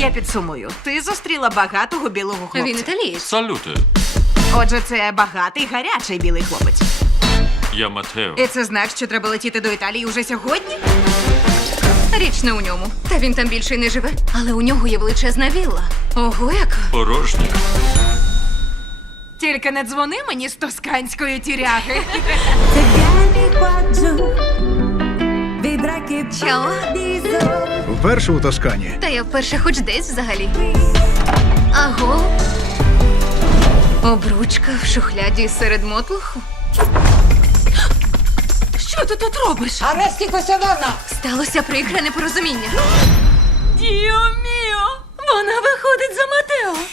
Я підсумую, ти зустріла багатого білого хлопця. Він Салюти. Отже, це багатий гарячий білий хлопець. Я Матео. І це знак, що треба летіти до Італії уже сьогодні. Річ не у ньому. Та він там більше не живе. Але у нього є величезна вілла. Ого, як Порожня. Тільки не дзвони мені з тусканської тіряхи. Чого? Вперше у тоскані. Та я вперше хоч десь взагалі. Аго! Обручка в шухляді серед мотлуху. Що ти тут робиш? Арешті косярна. Сталося непорозуміння. порозуміння. міо! Вона виходить за Матео.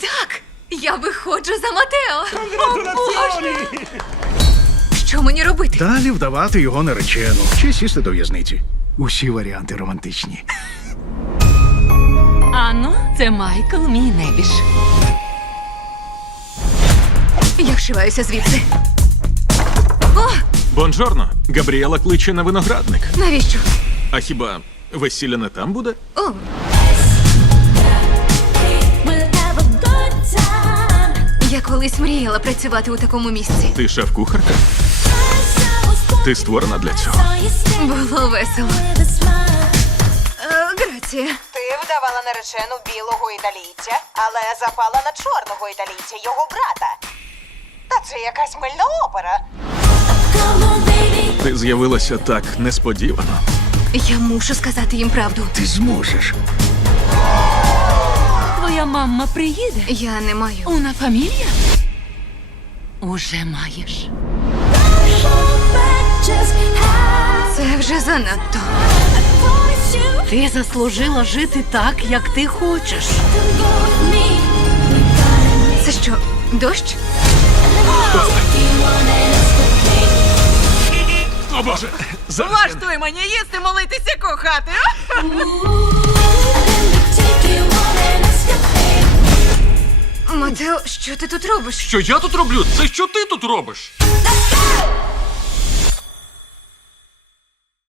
Так. Я виходжу за Матео. О боже! Що мені робити? Далі вдавати його наречену. Чи сісти до Усі варіанти романтичні. Ану, це Майкл мій небіж. Я вшиваюся звідси. Бонжорно. Габріела кличе на виноградник. Навіщо? А хіба весілля не там буде? О! Я колись мріяла працювати у такому місці. Ти шеф-кухарка. Ти створена для цього. Було весело. О, грація. Ти вдавала наречену білого італійця, але запала на чорного італійця його брата. Та це якась мильна опера. Ти з'явилася так несподівано. Я мушу сказати їм правду. Ти зможеш. Твоя мама приїде. Я не маю. Уона фамілія уже маєш. Ти заслужила жити так, як ти хочеш. Це що, дощ? О, oh, Боже! Зараз Влаштуй я... мене, їсти, молитися кохати. Матео, Що ти тут робиш? Що я тут роблю? Це що ти тут робиш? Let's go!